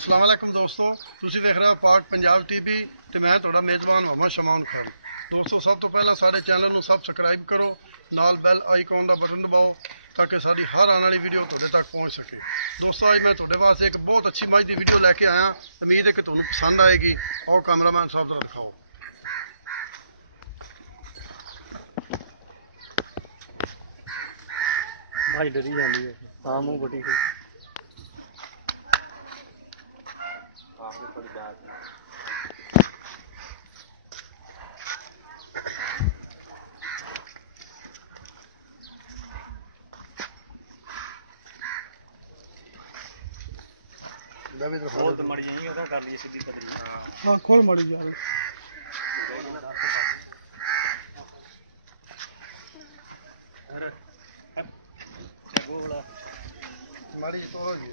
अस्सलाम वालेकुम दोस्तों, ਤੁਸੀਂ देख रहे हो पाक पंजाब टीवी ਤੇ ਮੈਂ ਤੁਹਾਡਾ ਮੇਜ਼ਬਾਨ ਮੁਹੰਮਦ ਸ਼ਮਾਨ ਖਾਨ। ਦੋਸਤੋ ਸਭ ਤੋਂ ਪਹਿਲਾਂ ਸਾਡੇ ਚੈਨਲ ਨੂੰ ਸਬਸਕ੍ਰਾਈਬ ਕਰੋ, ਨਾਲ ਬੈਲ ਆਈਕਨ ਦਾ ਬਟਨ ਦਬਾਓ ਤਾਂ ਕਿ ਸਾਡੀ ਹਰ ਆਉਣ ਵਾਲੀ ਵੀਡੀਓ ਤੁਹਾਡੇ ਤੱਕ ਪਹੁੰਚ ਸਕੇ। ਦੋਸਤੋ ਅੱਜ ਮੈਂ ਤੁਹਾਡੇ ਵਾਸਤੇ ਇੱਕ ਬਹੁਤ ਅੱਛੀ ਮੱਝ ਦੀ ਵੀਡੀਓ ਲੈ ਕੇ ਆਇਆ, ਉਮੀਦ ਹੈ ਕਿ ਤੁਹਾਨੂੰ ਪਸੰਦ ਆਏਗੀ। ਆਓ ਕੈਮਰਾਮੈਨ ਸਾਹਿਬ ਦਾ ਦਿਖਾਓ। भाई डरी जाती है हाँ मुँह बटी गई मड़ी जाएंगे कर लिए सीधी कर ली हाँ खोल मड़ी जाए माड़ी तोड़ो जी।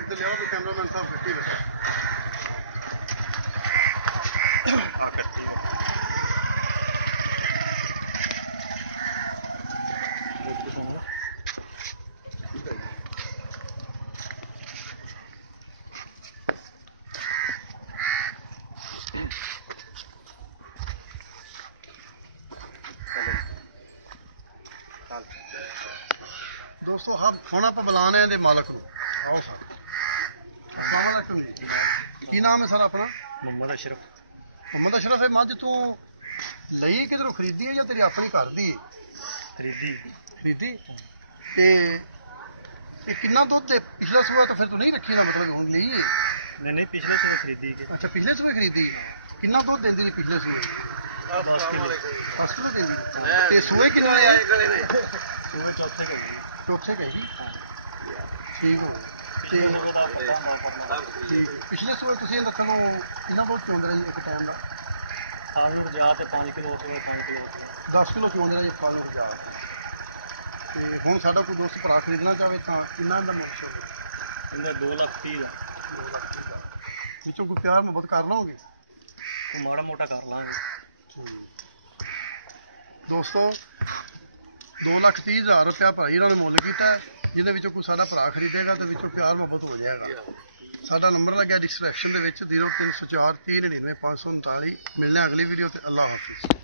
इधर ले आओ तो कैमरामैन साहब गट्टी रखो। दोस्तों हम आप बुलाने हैं मालक को। आओ सर। अस्सलाम वालेकुम जी। की नाम है सर अपना? मोहम्मद अशरफ। मोहम्मद अशरफ है। मझ तू लई किधरों खरीदी है या तेरी अपनी घर दी है? खरीदी खरीदी ते कितना दुध दे पिछला सूआ तो फिर तू नहीं रखी ना, मतलब हुण लई है? नहीं पिछले से खरीदी अच्छा पिछले सूए खरीदी। कितना दुध देंदी नी पिछले सूए? 10 किलो 10 किलो देंदी ते सूए कितने आए गले ने? सूए चौथे के चौथे कही ठीक हो ते पिछले सूए तुसीं चलो कितना दुध चोंदे ने एक टाइम दा? पानी 5 किलो 5 किलो 10 किलो चोंदे ने पानी 1000 ਤੇ ਹੁਣ ਸਾਡਾ ਕੋਈ ਦੋਸਤ ਭਰਾ ਖਰੀਦਣਾ ਚਾਹੇ ਤਾਂ ਕਿੰਨਾ ਦਾ ਮੁੱਲ ਹੋਵੇ? ਇਹਦੇ 2,30,000 ਵਿੱਚੋਂ ਕੋਈ ਪਿਆਰ ਮੁਹੱਬਤ ਕਰ ਲਓਗੇ? ਕੋਈ ਮਾੜਾ ਮੋਟਾ ਕਰ ਲਾਂਗੇ। ਦੋਸਤੋ 2,30,000 ਰੁਪਇਆ ਭਾਈ ਇਹਨਾਂ ਨੇ ਮੁੱਲ ਕੀਤਾ, ਜਿਹਦੇ ਵਿੱਚੋਂ ਕੋਈ ਸਾਡਾ ਭਰਾ ਖਰੀਦੇਗਾ ਤੇ ਵਿੱਚੋਂ ਪਿਆਰ ਮੁਹੱਬਤ ਹੋ ਜਾਏਗਾ। ਸਾਡਾ ਨੰਬਰ ਲੱਗਿਆ ਡਿਸਕ੍ਰਿਪਸ਼ਨ ਦੇ ਵਿੱਚ 0304 399 539। ਮਿਲਣਾ ਅਗਲੀ ਵੀਡੀਓ ਤੇ। ਅੱਲਾਹ ਹਾਫਿਜ਼।